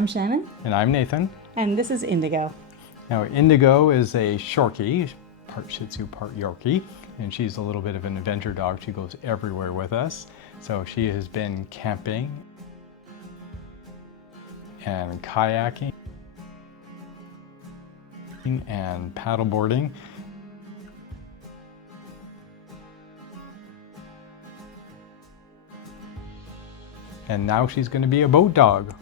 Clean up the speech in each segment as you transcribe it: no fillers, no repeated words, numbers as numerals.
I'm Shannon. And I'm Nathan. And this is Indigo. Now, Indigo is a Shorkie, part Shih Tzu, part Yorkie, and she's a little bit of an adventure dog. She goes everywhere with us. So she has been camping and kayaking and paddleboarding. And now she's going to be a boat dog.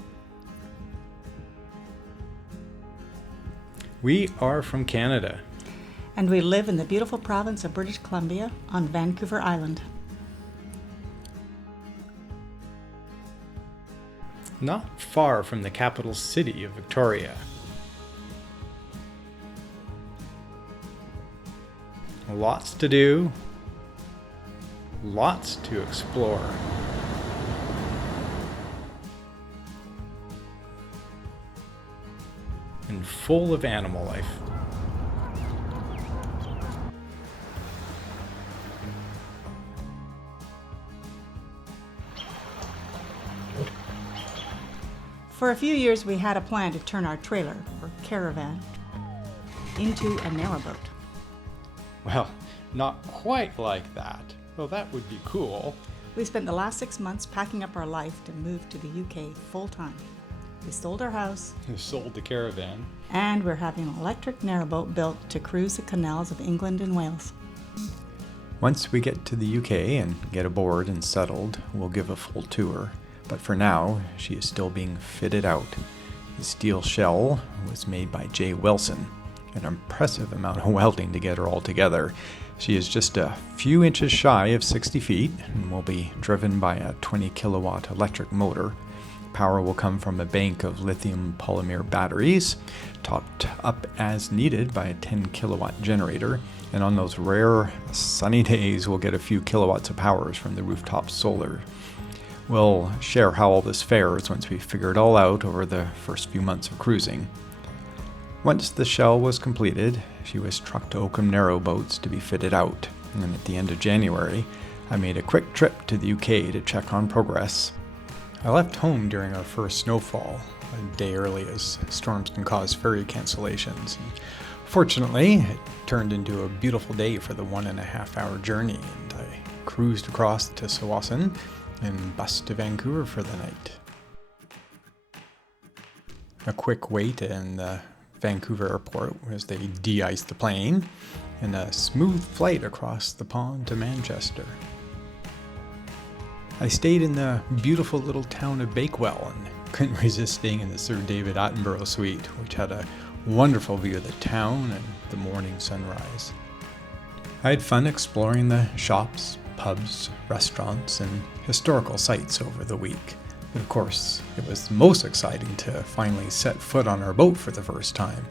We are from Canada. And we live in the beautiful province of British Columbia on Vancouver Island. Not far from the capital city of Victoria. Lots to do, lots to explore. And full of animal life. For a few years we had a plan to turn our trailer, or caravan, into a narrowboat. Well, not quite like that, though that would be cool. We spent the last 6 months packing up our life to move to the UK full-time. We sold our house. We sold the caravan. And we're having an electric narrowboat built to cruise the canals of England and Wales. Once we get to the UK and get aboard and settled, we'll give a full tour. But for now, she is still being fitted out. The steel shell was made by J. Wilson, an impressive amount of welding to get her all together. She is just a few inches shy of 60 feet and will be driven by a 20 kilowatt electric motor. Power will come from a bank of lithium polymer batteries, topped up as needed by a 10 kilowatt generator, and on those rare sunny days we'll get a few kilowatts of power from the rooftop solar. We'll share how all this fares once we figure it all out over the first few months of cruising. Once the shell was completed, she was trucked to Oakham Narrowboats to be fitted out, and at the end of January, I made a quick trip to the UK to check on progress. I left home during our first snowfall, a day early as storms can cause ferry cancellations. And fortunately, it turned into a beautiful day for the 1.5 hour journey, and I cruised across to Tsawwassen and bus to Vancouver for the night. A quick wait in the Vancouver airport as they de-iced the plane, and a smooth flight across the pond to Manchester. I stayed in the beautiful little town of Bakewell and couldn't resist staying in the Sir David Attenborough suite, which had a wonderful view of the town and the morning sunrise. I had fun exploring the shops, pubs, restaurants, and historical sites over the week. But of course, it was most exciting to finally set foot on our boat for the first time,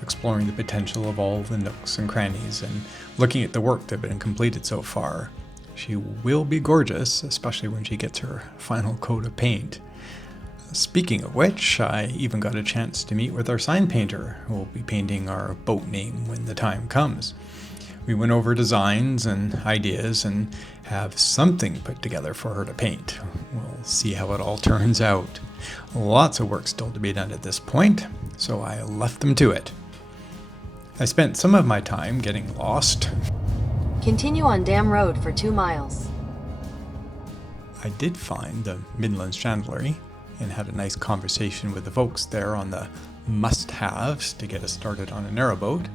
exploring the potential of all the nooks and crannies and looking at the work that had been completed so far. She will be gorgeous, especially when she gets her final coat of paint. Speaking of which, I even got a chance to meet with our sign painter, who will be painting our boat name when the time comes. We went over designs and ideas and have something put together for her to paint. We'll see how it all turns out. Lots of work still to be done at this point, so I left them to it. I spent some of my time getting lost. Continue on Dam Road for 2 miles. I did find the Midlands Chandlery and had a nice conversation with the folks there on the must-haves to get us started on a narrowboat.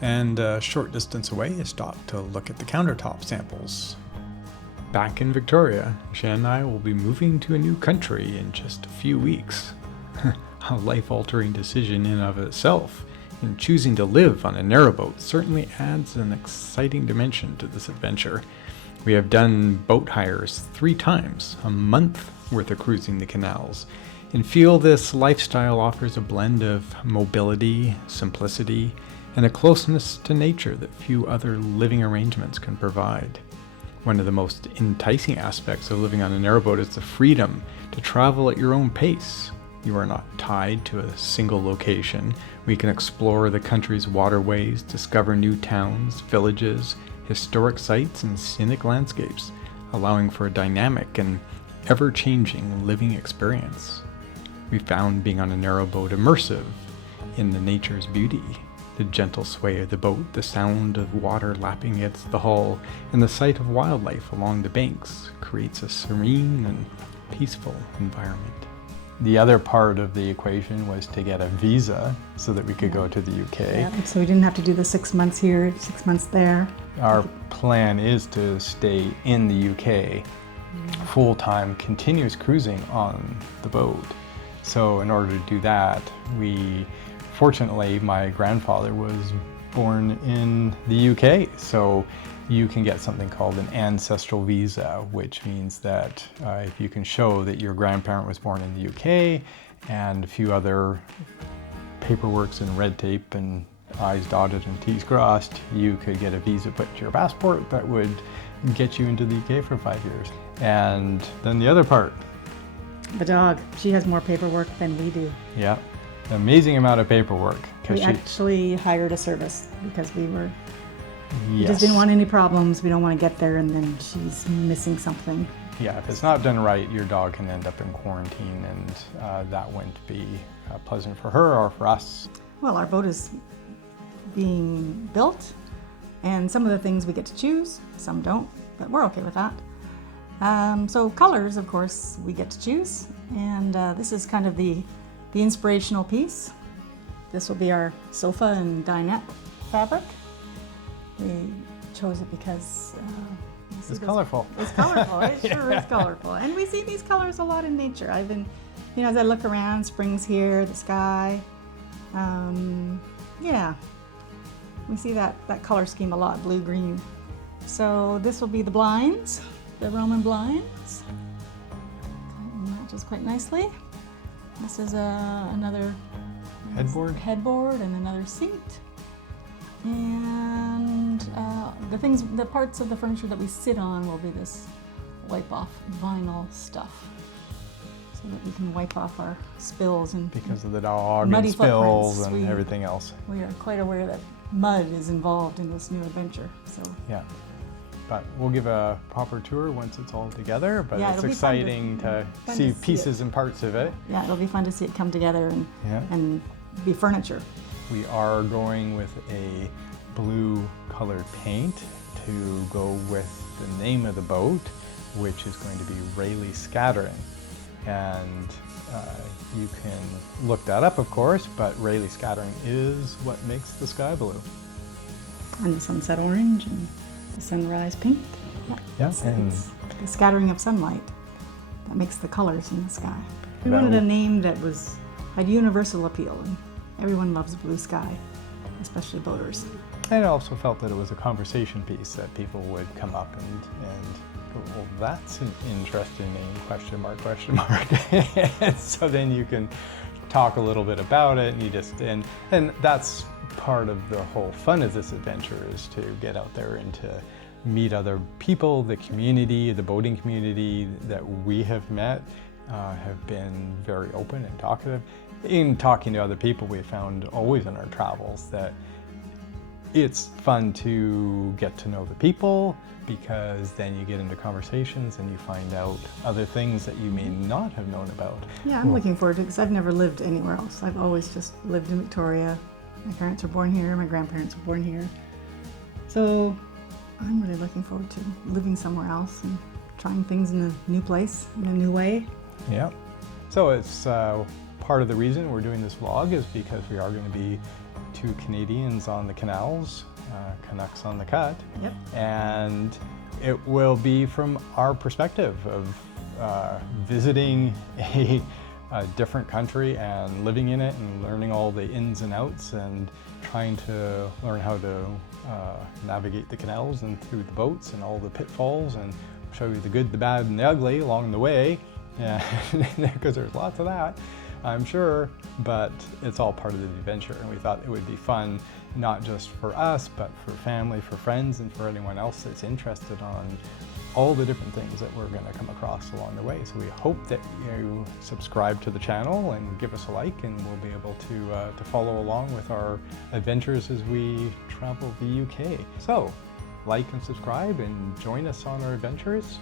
And a short distance away, I stopped to look at the countertop samples. Back in Victoria, Shan and I will be moving to a new country in just a few weeks. A life-altering decision in and of itself. And choosing to live on a narrowboat certainly adds an exciting dimension to this adventure. We have done boat hires 3 times, a month worth of cruising the canals, and feel this lifestyle offers a blend of mobility, simplicity, and a closeness to nature that few other living arrangements can provide. One of the most enticing aspects of living on a narrowboat is the freedom to travel at your own pace. You are not tied to a single location. We can explore the country's waterways, discover new towns, villages, historic sites, and scenic landscapes, allowing for a dynamic and ever-changing living experience. We found being on a narrowboat immersive in the nature's beauty. The gentle sway of the boat, the sound of water lapping against the hull, and the sight of wildlife along the banks creates a serene and peaceful environment. The other part of the equation was to get a visa so that we could go to the UK. Yeah, so we didn't have to do the 6 months here, 6 months there. Our plan is to stay in the UK full-time, continuous cruising on the boat. So in order to do that, fortunately, my grandfather was born in the UK. So you can get something called an ancestral visa, which means that if you can show that your grandparent was born in the UK and a few other paperworks and red tape and I's dotted and T's crossed, you could get a visa put to your passport that would get you into the UK for 5 years. And then the other part. The dog, she has more paperwork than we do. Yeah, amazing amount of paperwork. We actually hired a service because we Yes. just didn't want any problems. We don't want to get there and then she's missing something. Yeah, if it's not done right, your dog can end up in quarantine, and that wouldn't be pleasant for her or for us. Well, our boat is being built, and some of the things we get to choose, some don't, but we're okay with that. So colors, of course, we get to choose, and this is kind of the inspirational piece. This will be our sofa and dinette fabric. We chose it because It's colorful. It's colorful. It sure is colorful, and we see these colors a lot in nature. I've been, as I look around, spring's here, the sky. Yeah, we see that color scheme a lot, blue, green. So this will be the blinds, the Roman blinds. Matches quite nicely. This is another headboard and another seat. And the parts of the furniture that we sit on will be this wipe-off vinyl stuff, so that we can wipe off our spills and because of the dog muddy and spills footprints. and everything else. We are quite aware that mud is involved in this new adventure. So Yeah, but we'll give a proper tour once it's all together. But Yeah, it's it'll be fun exciting to fun see to see pieces and parts of it. yeah, it'll be fun to see it come together and be furniture. We are going with a blue colored paint to go with the name of the boat, which is going to be Rayleigh Scattering. And you can look that up, of course, but Rayleigh Scattering is what makes the sky blue. And the sunset orange and the sunrise pink. Yeah, It's and the scattering of sunlight that makes the colors in the sky. We That wanted a will- name that had universal appeal, and everyone loves blue sky, especially boaters. I also felt that it was a conversation piece that people would come up and go, well, that's an interesting name, question mark. So then you can talk a little bit about it, and and that's part of the whole fun of this adventure, is to get out there and to meet other people. The community, the boating community that we have met have been very open and talkative. In talking to other people, we found always in our travels that it's fun to get to know the people, because then you get into conversations and you find out other things that you may not have known about. Yeah, I'm looking forward to it because I've never lived anywhere else. I've always just lived in Victoria. My parents were born here, my grandparents were born here. So I'm really looking forward to living somewhere else and trying things in a new place, in a new way. Yeah. So it's part of the reason we're doing this vlog is because we are going to be two Canadians on the canals, Canucks on the cut. Yep. And it will be from our perspective of visiting a different country and living in it and learning all the ins and outs and trying to learn how to navigate the canals and through the boats and all the pitfalls, and show you the good, the bad, and the ugly along the way, because there's lots of that, I'm sure, but it's all part of the adventure, and we thought it would be fun, not just for us, but for family, for friends, and for anyone else that's interested on all the different things that we're going to come across along the way. So we hope that you subscribe to the channel and give us a like, and we'll be able to follow along with our adventures as we travel the UK. So like and subscribe and join us on our adventures.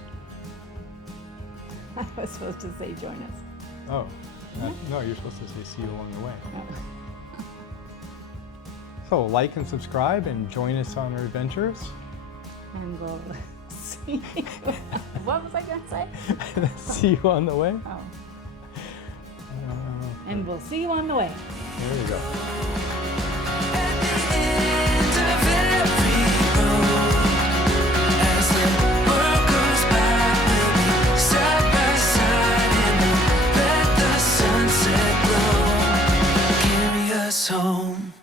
I was supposed to say join us. Oh, No, you're supposed to say see you along the way. So like and subscribe and join us on our adventures. And we'll see. What was I going to say? See you on the way. Oh. And we'll see you on the way. There you go. Home.